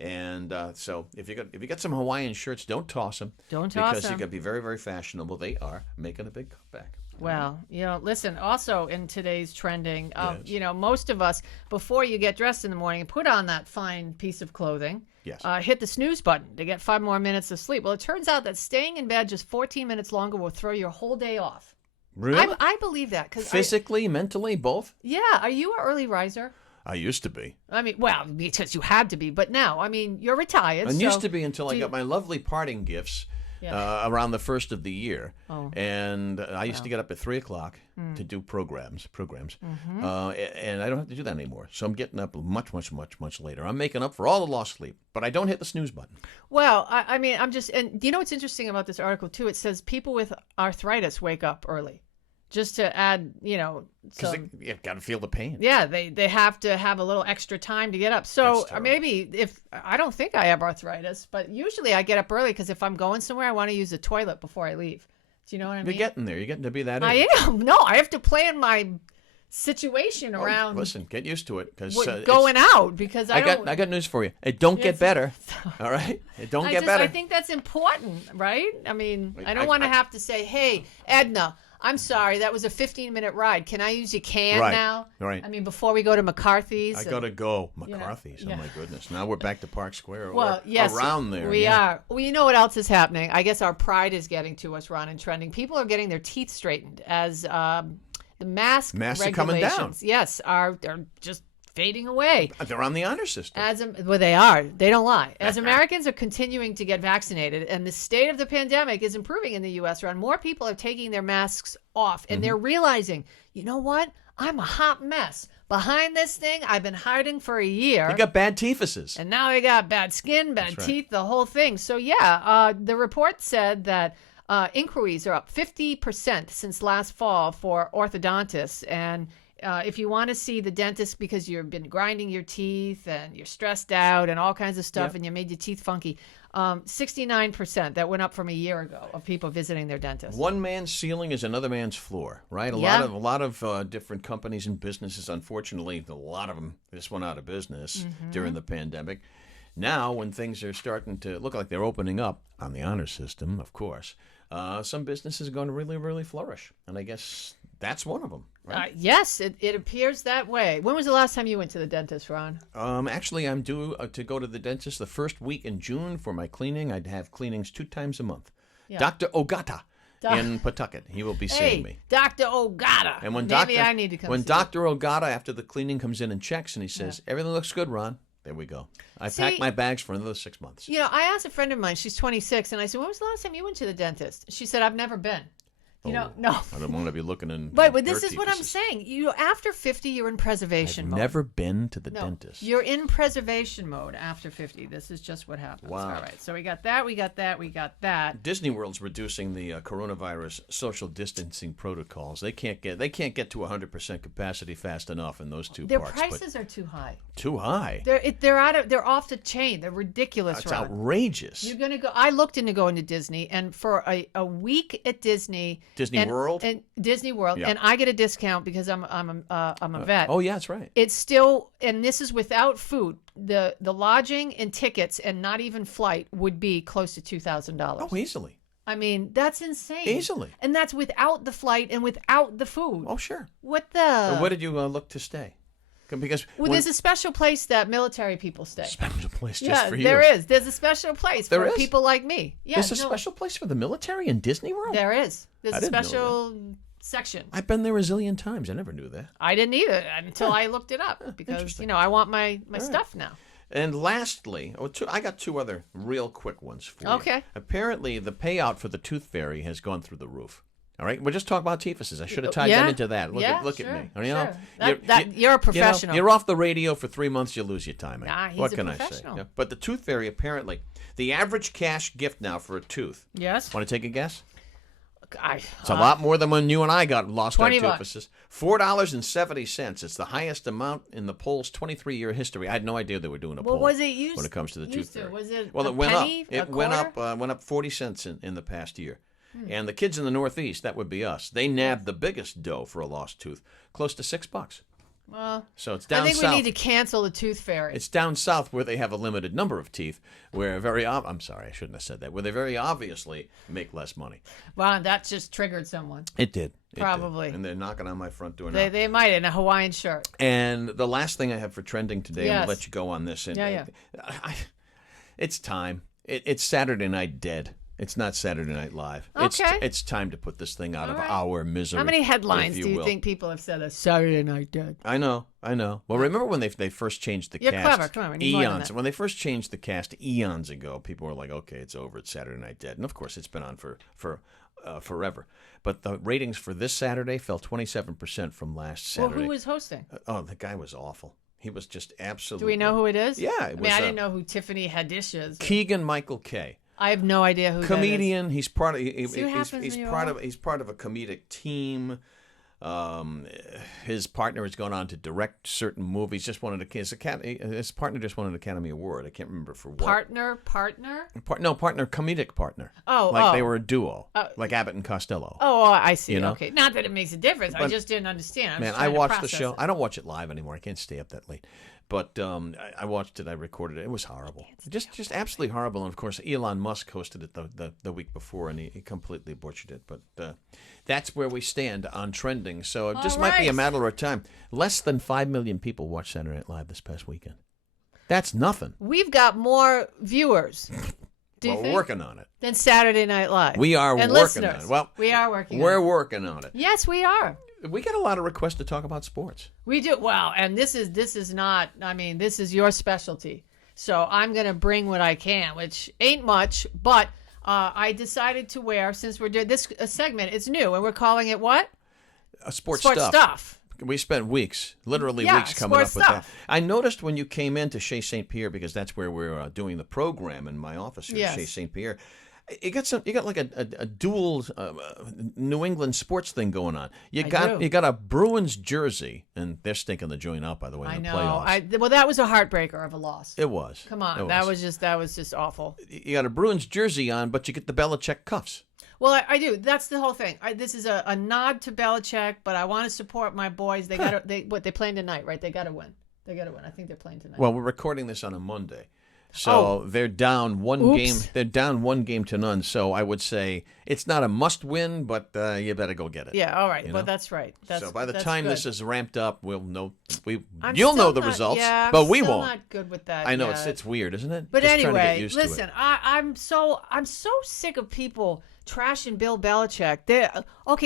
And so if you got some Hawaiian shirts, don't toss them. Don't toss Because you them. got to be very, very fashionable. They are making a big comeback. Well, listen, also in today's trending, Yes. most of us, before you get dressed in the morning, put on that fine piece of clothing. Yes. Hit the snooze button to get 5 more minutes of sleep. Well, it turns out that staying in bed just 14 minutes longer will throw your whole day off. Really? I believe that. Physically, mentally, both? Yeah. Are you an early riser? I used to be. I mean, well, because you had to be. But now, I mean, you're retired. I so used to be until I got my lovely parting gifts around the first of the year. Oh. And I used to get up at 3 o'clock to do programs. And I don't have to do that anymore. So I'm getting up much later. I'm making up for all the lost sleep, but I don't hit the snooze button. Well, I mean, I'm just, and you know what's interesting about this article too? It says people with arthritis wake up early. Just to add, Because you've got to feel the pain. Yeah, they have to have a little extra time to get up. So maybe I don't think I have arthritis, but usually I get up early because if I'm going somewhere, I want to use the toilet before I leave. Do you know what I mean? You're getting there. You're getting to be that age. I am. No, I have to plan my situation around. Listen, get used to it because going out because I got news for you. It don't get better. All right, it don't get better. I think that's important, right? I mean, I don't want to have to say, "Hey, Edna, I'm sorry, that was a 15-minute ride. Can I use your can now?" Right. I mean, before we go to McCarthy's. I got to go. McCarthy's. Oh, my goodness. Now we're back to Park Square yes, around there. We are. Well, you know what else is happening? I guess our pride is getting to us, Ron, and trending. People are getting their teeth straightened as the mask masks regulations, are coming down. Yes, are just fading away. They're on the honor system. Well, they are. They don't lie. As Americans are continuing to get vaccinated and the state of the pandemic is improving in the U.S., Ron, more people are taking their masks off and they're realizing, you know what? I'm a hot mess. Behind this thing, I've been hiding for a year. They got bad teethuses. And now they got bad skin, bad teeth, the whole thing. So, the report said that inquiries are up 50% since last fall for orthodontists. And if you want to see the dentist because you've been grinding your teeth and you're stressed out and all kinds of stuff and you made your teeth funky, 69%, that went up from a year ago of people visiting their dentist. One man's ceiling is another man's floor, right? A lot of different companies and businesses, unfortunately, a lot of them just went out of business during the pandemic. Now, when things are starting to look like they're opening up on the honor system, of course, some businesses are going to really, really flourish. And I guess that's one of them. Right? Yes, it appears that way. When was the last time you went to the dentist, Ron? Actually, I'm due to go to the dentist the first week in June for my cleaning. I'd have cleanings 2 times a month. Yeah. Dr. Ogata in Pawtucket. He will be seeing me. Dr. Ogata. And when Maybe I need to come when see Dr. Ogata, after the cleaning, comes in and checks and he says, everything looks good, Ron. There we go. I packed my bags for another 6 months. I asked a friend of mine, she's 26, and I said, when was the last time you went to the dentist? She said, I've never been. No. I don't want to be looking in. But this is what I'm saying. After 50, you're in preservation mode. I've never been to the dentist. You're in preservation mode after 50. This is just what happens. Wow. All right. So we got that. Disney World's reducing the coronavirus social distancing protocols. They can't get to 100% capacity fast enough in those two parks. Their prices are too high. Too high. They're off the chain. They're ridiculous. It's outrageous. You're gonna go. I looked into going to Disney, and for a week at Disney World, and I get a discount because I'm a vet. Oh yeah, that's right. It's still, and this is without food. The lodging and tickets and not even flight would be close to $2,000. Oh, easily. I mean, that's insane. Easily. And that's without the flight and without the food. Oh sure. What the? Where did you look to stay? Because there's a special place that military people stay. Special place just for you. There is. There's a special place for people like me. Yeah, there's a special place for the military in Disney World? There is. There's a special section. I've been there a zillion times. I never knew that. I didn't either until I looked it up because, I want my stuff now. And lastly, I got 2 other real quick ones for you. Okay. Apparently, the payout for the tooth fairy has gone through the roof. All right, we're just talking about teethuses. I should have tied that into that. Look at me. You're a professional. You're off the radio for 3 months. You lose your timing. What can I say? Yeah. But the tooth fairy, apparently, the average cash gift now for a tooth. Yes. Want to take a guess? It's a lot more than when you and I lost our teethuses. $4.70. It's the highest amount in the poll's 23-year history. I had no idea they were doing a poll. What was it used when it comes to the tooth fairy? Was it it went penny, up. It went up 40 cents in the past year. And the kids in the Northeast, that would be us. They nabbed the biggest dough for a lost tooth, close to $6. Well, so it's down south. I think we need to cancel the tooth fairy. It's down south where they have a limited number of teeth, where I'm sorry, I shouldn't have said that. Where they very obviously make less money. Well, that just triggered someone. It did. Probably. And they're knocking on my front door now. They might in a Hawaiian shirt. And the last thing I have for trending today, I'm going to let you go on this. It's time. It's Saturday Night Dead. It's not Saturday Night Live. Okay. It's time to put this thing out All of right. our misery. How many headlines if do you will. think people have said that Saturday Night Dead? I know. Well, remember when they first changed the You're cast? clever. Come on, we need more than eons. that. When they first changed the cast eons ago, people were like, "Okay, it's over. It's Saturday Night Dead." And of course, it's been on for forever. But the ratings for this Saturday fell 27% from last Saturday. Well, who was hosting? The guy was awful. He was just absolutely. Do we know who it is? Yeah, I mean, I didn't know who Tiffany Haddish is. Keegan Michael Kay. I have no idea who Comedian. that is. He's part of. See what happens He's when you're part old? of. He's part of a comedic team. His partner has gone on to direct certain movies. His partner just won an Academy Award. I can't remember for what. Partner? Comedic partner. Oh, like oh. they were a duo, like Abbott and Costello. Oh, I see. You know? Okay. Not that it makes a difference. I But- just didn't understand. I'm Man, just I trying to watched the process show. it. I don't watch it live anymore. I can't stay up that late. But I watched it. I recorded it. It was horrible. Just absolutely horrible. And of course, Elon Musk hosted it the week before, and he completely butchered it. But that's where we stand on trending. So it just might be a right. matter of time. Less than 5 million people watched Saturday Night Live this past weekend. That's nothing. We've got more viewers. Do you We're think? working on it. Than Saturday Night Live. We are and working on listeners. it. Well, we are working we're on it. working on it. Yes, we are. We get a lot of requests to talk about sports. We do. Well, and this is not, I mean, this is your specialty. So I'm going to bring what I can, which ain't much, but I decided to wear, since we're doing this segment, it's new, and we're calling it what? Sports stuff. We spent weeks, literally Yeah, weeks coming up with sports that. stuff. I noticed when you came into Chez St.Pierre, because that's where we're doing the program in my office here Yes. at Chez St.Pierre. You got like a dual New England sports thing going on. You got a Bruins jersey, and they're stinking the joint out, by the way, in the playoffs. Well, that was a heartbreaker of a loss. It was. Come on, It that was just awful. You got a Bruins jersey on, but you get the Belichick cuffs. Well, I do. That's the whole thing. This is a nod to Belichick, but I want to support my boys. They got they're playing tonight, right? They got to win. I think they're playing tonight. Well, we're recording this on a Monday. So they're down one game. They're down 1 to none. So I would say it's not a must win, but you better go get it. Yeah, all right. You But know? that's right. So by the that's time good. this is ramped up, we'll know. I'm You'll know still the not- results, yeah, but I'm we still won't. Not good with that. I know yet. it's weird, isn't it? But Just trying to get anyway, used to it. listen, I'm so sick of people trashing Bill Belichick.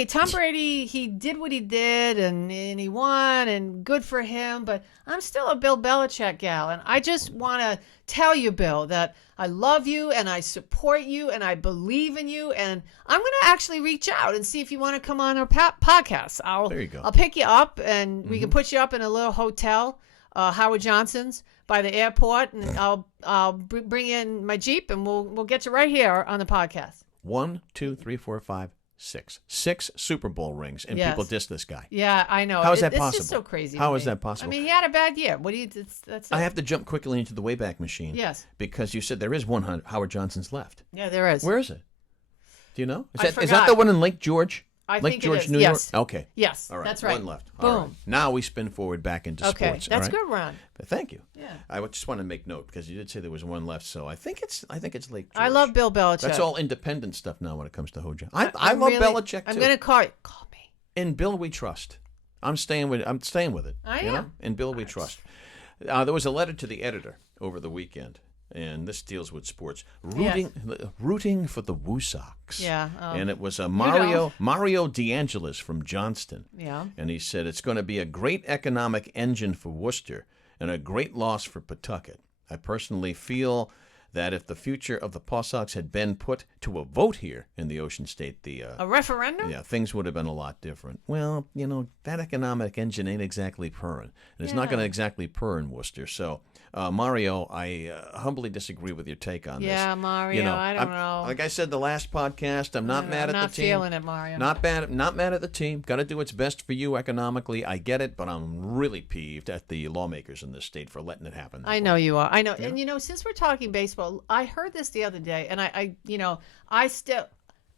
Tom Brady, he did what he did and he won and good for him, but I'm still a Bill Belichick gal, and I just want to tell you, Bill, that I love you and I support you and I believe in you, and I'm going to actually reach out and see if you want to come on our podcast. There you go. I'll pick you up and we can put you up in a little hotel, Howard Johnson's by the airport, and I'll bring in my Jeep and we'll get you right here on the podcast. 1, 2, 3, 4, 5, 6. 6 Super Bowl rings, and Yes. people diss this guy. Yeah, I know. How is that It's possible? just so crazy. How to is me. that possible? I mean, he had a bad year. What do you? That's it. I have to jump quickly into the Wayback Machine. Yes. Because you said there is one Howard Johnson's left. Yeah, there is. Where is it? Do you know? I Is that forgot. the one in Lake George? I Lake think George, it is. New Yes. York? Okay. Yes. All right. That's right. One left. Boom. All right. Now we spin forward back into Okay, sports. that's all right? good, Ron. Thank you. Yeah. I just want to make note because you did say there was one left, so I think it's Lake George. I love Bill Belichick. That's all independent stuff now when it comes to Hoja. I I'm love really- Belichick too. I'm gonna call me. In Bill we trust. I'm staying with it. I you know? am. In Bill we trust. There was a letter to the editor over the weekend, and this deals with sports. Rooting for the Woo Sox. Yeah. And it was know. Mario DeAngelis from Johnston. Yeah. And he said it's going to be a great economic engine for Worcester and a great loss for Pawtucket. I personally feel that if the future of the Paw Sox had been put to a vote here in the Ocean State, A referendum? yeah, things would have been a lot different. Well, you know, that economic engine ain't exactly purring. And it's not going to exactly purr in Worcester. So, Mario, I humbly disagree with your take on this. Yeah, Mario, I don't know. Like I said the last podcast, I'm not mad at the team. I'm not feeling it, Mario. Not mad at the team. Got to do what's best for you economically. I get it, but I'm really peeved at the lawmakers in this state for letting it happen. I know you are. I know. And, since we're talking baseball, I heard this the other day, and I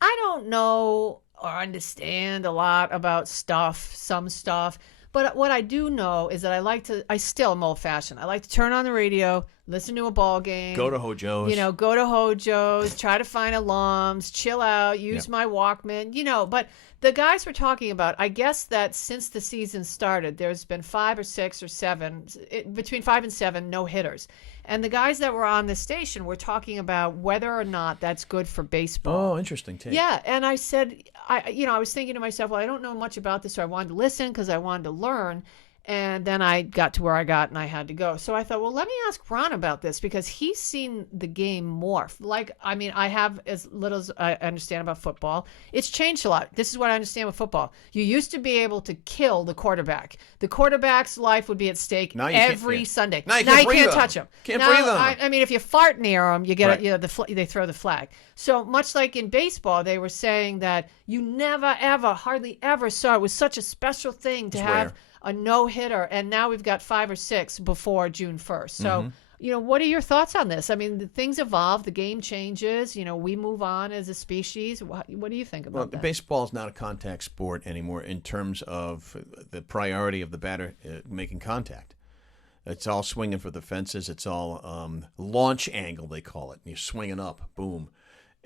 don't know or understand a lot about some stuff. But what I do know is that I still am old fashioned. I like to turn on the radio, listen to a ball game. Go to Hojo's. Go to Hojo's, try to find alums, chill out, use my Walkman, but the guys were talking about, I guess that since the season started, there's been 5 or 6 or 7, between 5 and 7 no-hitters. And the guys that were on the station were talking about whether or not that's good for baseball. Oh, interesting take. Yeah, and I said, I was thinking to myself, well, I don't know much about this, so I wanted to listen because I wanted to learn. And then I got to where I got and I had to go. So I thought, well, let me ask Ron about this because he's seen the game morph. I have as little as I understand about football. It's changed a lot. This is what I understand with football. You used to be able to kill the quarterback. The quarterback's life would be at stake every Sunday. Now you can't touch him. Can't breathe on him. I mean, if you fart near him, you get they throw the flag. So much like in baseball, they were saying that you never, ever, hardly ever saw it was such a special thing to have rare. A no-hitter, and now we've got 5 or 6 before June 1st. So, what are your thoughts on this? I mean, things evolve, the game changes, we move on as a species. What do you think about that? Baseball is not a contact sport anymore in terms of the priority of the batter making contact. It's all swinging for the fences. It's all launch angle, they call it. You're swinging up, boom.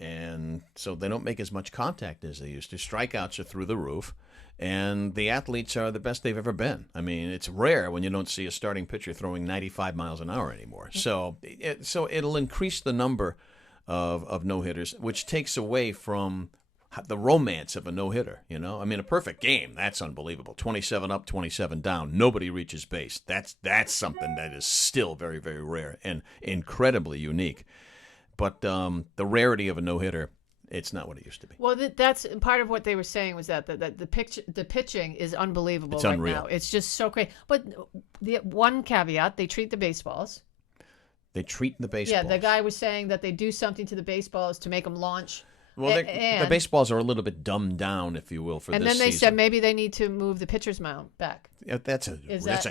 And so they don't make as much contact as they used to. Strikeouts are through the roof. And the athletes are the best they've ever been. I mean, it's rare when you don't see a starting pitcher throwing 95 miles an hour anymore. So it'll increase the number of no-hitters, which takes away from the romance of a no-hitter, I mean, a perfect game, that's unbelievable. 27 up, 27 down. Nobody reaches base. That's something that is still very, very rare and incredibly unique. But the rarity of a no-hitter, it's not what it used to be. Well, that's part of what they were saying was that the pitching is unbelievable. It's right unreal. now. It's just so great. But the one caveat, they treat the baseballs. They treat the baseballs. Yeah, the guy was saying that they do something to the baseballs to make them launch. Well, the baseballs are a little bit dumbed down, if you will, for this season. And then they said maybe they need to move the pitcher's mound back. Yeah, that's a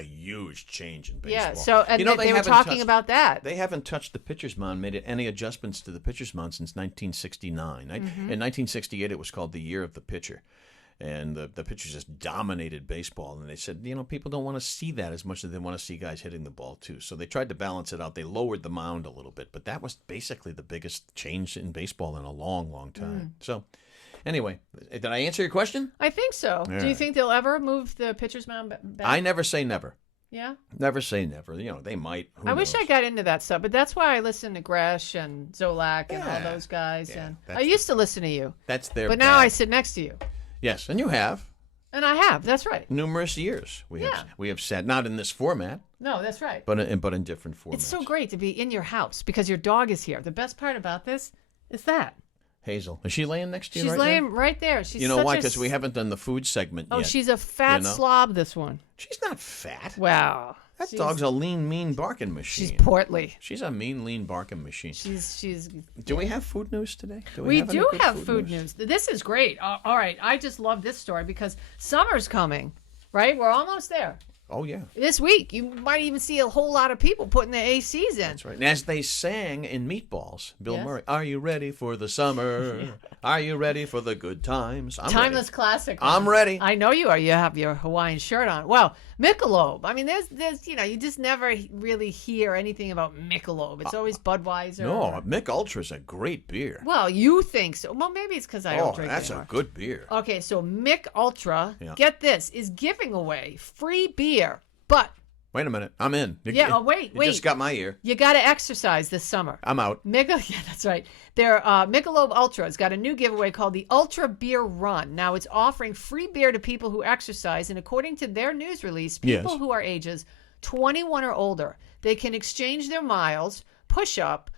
huge change in baseball. Yeah, so they were talking about that. They haven't touched the pitcher's mound, made any adjustments to the pitcher's mound since 1969. In 1968, it was called the Year of the Pitcher. And the pitchers just dominated baseball. And they said, people don't want to see that as much as they want to see guys hitting the ball, too. So they tried to balance it out. They lowered the mound a little bit. But that was basically the biggest change in baseball in a long, long time. So anyway, did I answer your question? I think so. Do you think they'll ever move the pitcher's mound back? I never say never. Yeah? Never say never. They might. Who knows? Wish I got into that stuff, but that's why I listen to Gresh and Zolak and all those guys. Yeah, and I used to listen to you. That's their But now I sit next to you. Yes, and you have. And I have. That's right. Numerous years. We have sat, not in this format. No, that's right. But in different formats. It's so great to be in your house because your dog is here. The best part about this is that. Hazel. Is she laying next to you She's right laying now? right there. She's why? Because we haven't done the food segment yet. Oh, she's a fat slob, this one. She's not fat. Wow. That dog's a lean, mean barking machine. She's portly. She's a mean, lean barking machine. She's. Do we have food news today? We do have food news. This is great. All right. I just love this story because summer's coming, right? We're almost there. Oh, yeah. This week, you might even see a whole lot of people putting their ACs in. That's right. And as they sang in Meatballs, Bill Murray, are you ready for the summer? Are you ready for the good times? Timeless classic. I'm ready. I know you are. You have your Hawaiian shirt on. Well, Michelob. I mean, there's you just never really hear anything about Michelob. It's always Budweiser. No, Mich Ultra's a great beer. Well, you think so. Well, maybe it's because I don't drink that's anymore. A good beer. Okay, so Mich Ultra, get this, is giving away free beer, but... Wait a minute. I'm in. Wait. You just got my ear. You got to exercise this summer. I'm out. Yeah, that's right. Their Michelob Ultra's got a new giveaway called the Ultra Beer Run. Now, it's offering free beer to people who exercise, and according to their news release, people who are ages 21 or older, they can exchange their miles, push-up,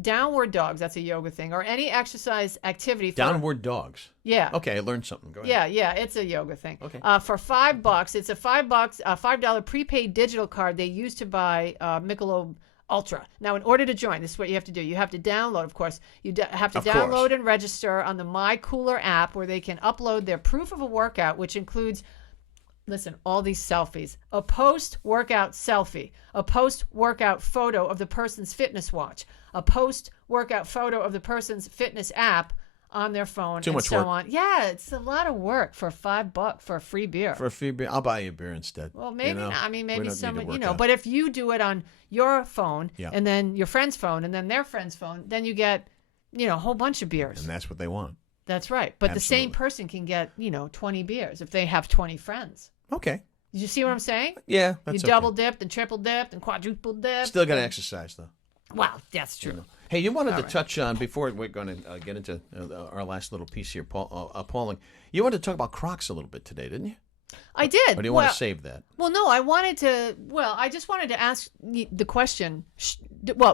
downward dogs, that's a yoga thing, or any exercise activity. Downward dogs? Yeah. Okay, I learned something. Go ahead. Yeah, it's a yoga thing. Okay. For $5, it's a $5 prepaid digital card they use to buy Michelob Ultra. Now, in order to join, this is what you have to do. You have to download, of course. You have to download and register on the My Cooler app where they can upload their proof of a workout, which includes... Listen, all these selfies. A post-workout selfie. A post-workout photo of the person's fitness watch. A post-workout photo of the person's fitness app on their phone Too and much so work. on. Yeah, it's a lot of work for $5 for a free beer. For a free beer, I'll buy you a beer instead. Well, maybe not. I mean, we maybe don't need to someone, work out. but if you do it on your phone Yeah. and then your friend's phone and then their friend's phone, then you get, a whole bunch of beers. And that's what they want. That's right. But the same Absolutely. person can get, 20 beers if they have 20 friends. Okay. Did you see what I'm saying? Yeah, You that's double okay. dipped and triple dipped and quadruple dipped. Still got to exercise, though. Wow, that's true. Hey, you wanted to right. touch on, before we're going to get into our last little piece here, Pauling, you wanted to talk about Crocs a little bit today, didn't you? I did. Or do you want to save that? Well, no, I just wanted to ask the question.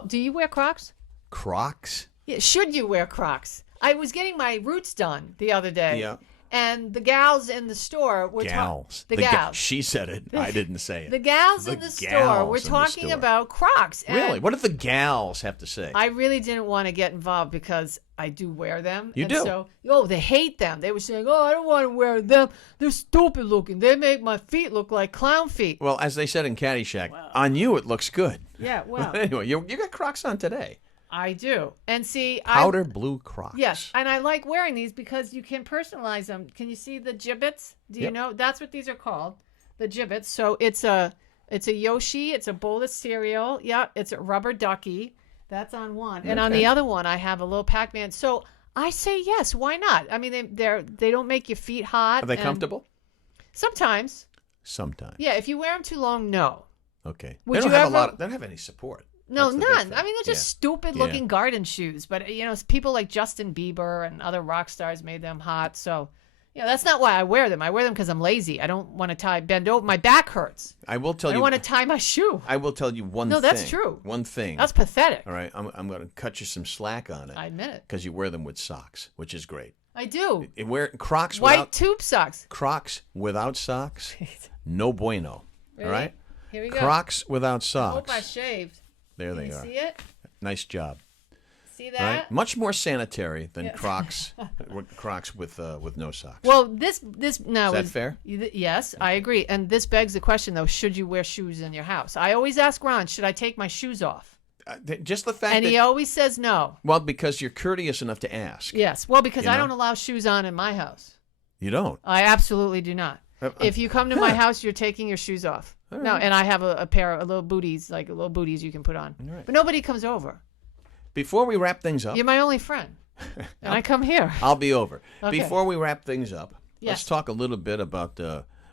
Do you wear Crocs? Crocs? Yeah, should you wear Crocs? I was getting my roots done the other day. Yeah. And the gals in the store were Gals. the gals. She said it. I didn't say it. The gals The in the store gals were in the talking store. about Crocs. And Really? What did the gals have to say? I really didn't want to get involved because I do wear them. You and do? So, they hate them. They were saying, I don't want to wear them. They're stupid looking. They make my feet look like clown feet. Well, as they said in Caddyshack, on you it looks good. Yeah, well, Anyway, you got Crocs on today. I do. And see, Powder blue Crocs. Yes, and I like wearing these because you can personalize them. Can you see the gibbets? Do you Yep. know? That's what these are called, the gibbets. So it's a Yoshi, it's a bowl of cereal. Yeah, it's a rubber ducky. That's on one, and on Okay. the other one I have a little Pac-Man. So I say yes. Why not? I mean, they don't make your feet hot. Are they and comfortable? Sometimes. Sometimes. Yeah, if you wear them too long, no. Okay. Would they don't you have ever- they don't have any support. No, That's the big none. thing. I mean, they're just Yeah. stupid-looking garden shoes. But people like Justin Bieber and other rock stars made them hot. So, that's not why I wear them. I wear them because I'm lazy. I don't want to bend over. My back hurts. I will tell I you. don't want to tie my shoe. I will tell you one thing. No, that's true. One thing. That's pathetic. All right. I'm going to cut you some slack on it. I admit it. Because you wear them with socks, which is great. I do. You wear Crocs White without tube socks. Crocs without socks. No bueno. Ready? All right. Here we go. Crocs without I socks. hope I shaved. There Can they you are. see it? Nice job. See that? Right? Much more sanitary than Yeah. Crocs. Crocs with no socks. Well, this now Is that fair? Yes, I agree. And this begs the question, though: should you wear shoes in your house? I always ask Ron, should I take my shoes off? Just the fact And that he always says no. well, because you're courteous enough to ask. Yes. Well, because You I know? don't allow shoes on in my house. You don't. I absolutely do not. If you come to my house, you're taking your shoes off. All No, right. and I have a pair of little booties, like little booties you can put on. All right. But nobody comes over. Before we wrap things up, You're my only friend. And I come here. I'll be over. Okay. Before we wrap things up, Yes. let's talk a little bit about.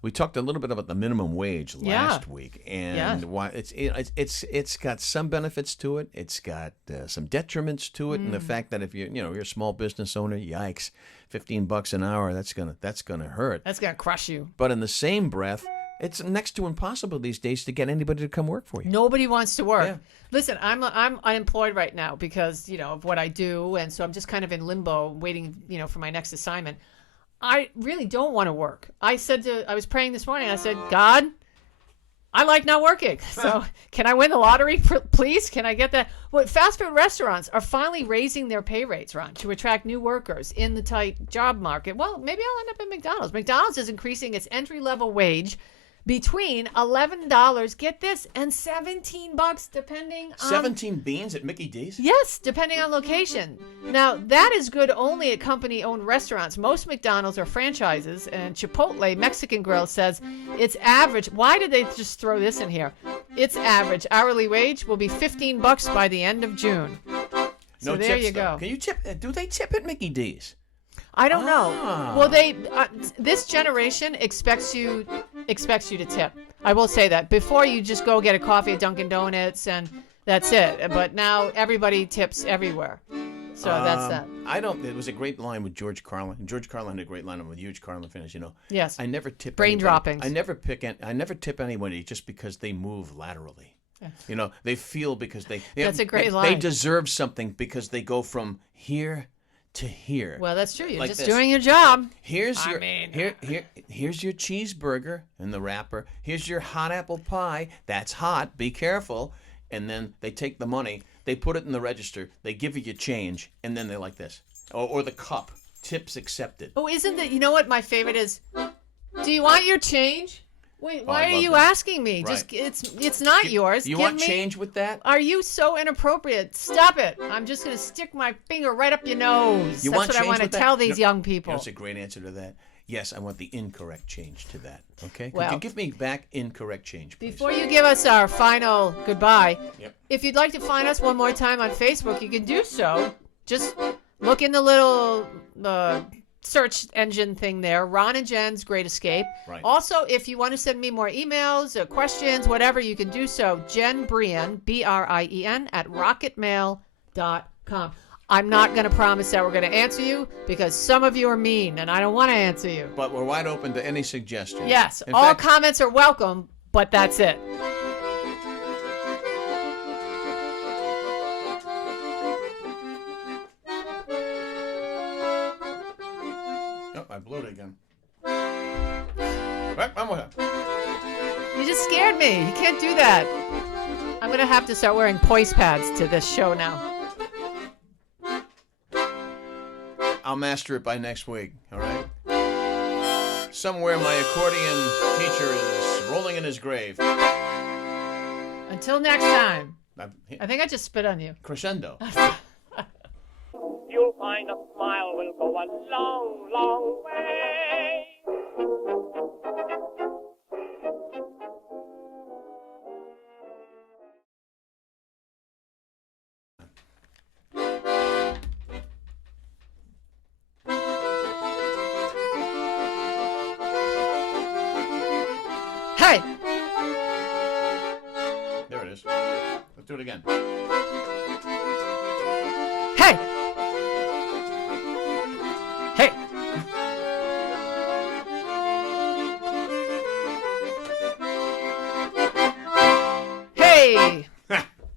We talked a little bit about the minimum wage last week, and why it's got some benefits to it. It's got some detriments to it, and the fact that if you're a small business owner, yikes, $15 an hour, that's gonna hurt. That's going to crush you. But in the same breath, it's next to impossible these days to get anybody to come work for you. Nobody wants to work. Yeah. Listen, I'm unemployed right now because, of what I do. And so I'm just kind of in limbo waiting, for my next assignment. I really don't want to work. I was praying this morning. I said, God, I like not working. So can I win the lottery, please? Can I get that? Well, fast food restaurants are finally raising their pay rates, Ron, to attract new workers in the tight job market. Well, maybe I'll end up at McDonald's. McDonald's is increasing its entry-level wage between $11, get this, and $17 depending on 17 beans at Mickey D's? Yes, depending on location. Now, that is good only at company-owned restaurants. Most McDonald's are franchises, and Chipotle Mexican Grill says its average, why did they just throw this in here? Its average hourly wage will be $15 by the end of June. So No there tips, you though. go. Can you tip? Do they tip at Mickey D's? I don't know. Ah. Well, this generation expects you to tip. I will say that. Before, you just go get a coffee at Dunkin' Donuts and that's it. But now everybody tips everywhere. So that's that. I don't. It was a great line with George Carlin. George Carlin had a great line. I'm a huge Carlin fan, as you know. Yes. I never tip. Brain anybody. droppings. I never tip anybody just because they move laterally. They feel because they. That's a great they line. deserve something because they go from here to here. Well, that's true. You're Like just this. doing your job. Here's I your mean- here's your cheeseburger in the wrapper. Here's your hot apple pie. That's hot. Be careful. And then they take the money, they put it in the register, they give you your change, and then they're like this. Or the cup. Tips accepted. Oh, isn't that, you know what my favorite is? Do you want your change? Wait, Oh, why I are love you that. asking me? Right. Just it's not yours. You Give want me. change with that? Are you so inappropriate? Stop it! I'm just gonna stick my finger right up your nose. You That's want what I change want to with that? tell these young You people. know, that's a great answer to that. Yes, I want the incorrect change to that. Okay? Well- Could you give me back incorrect change, please? Before you give us our final goodbye, Yep. if you'd like to find us one more time on Facebook, you can do so. Just look in the little search engine thing there, Ron and Jen's Great Escape. Right. Also, if you want to send me more emails or questions, whatever, you can do so. Jen Brien, Brien, at rocketmail.com. I'm not going to promise that we're going to answer you because some of you are mean and I don't want to answer you. But we're wide open to any suggestions. Yes, In all fact, comments are welcome, but that's it. Oh, I blew it again. Right, one more time. You just scared me. You can't do that. I'm going to have to start wearing poise pads to this show now. I'll master it by next week, all right? Somewhere my accordion teacher is rolling in his grave. Until next time. I I think I just spit on you. Crescendo. You'll find a smile will go a long, long way. Hey! There it is. Let's do it again. Hey! Hey! Hey!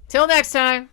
Till next time.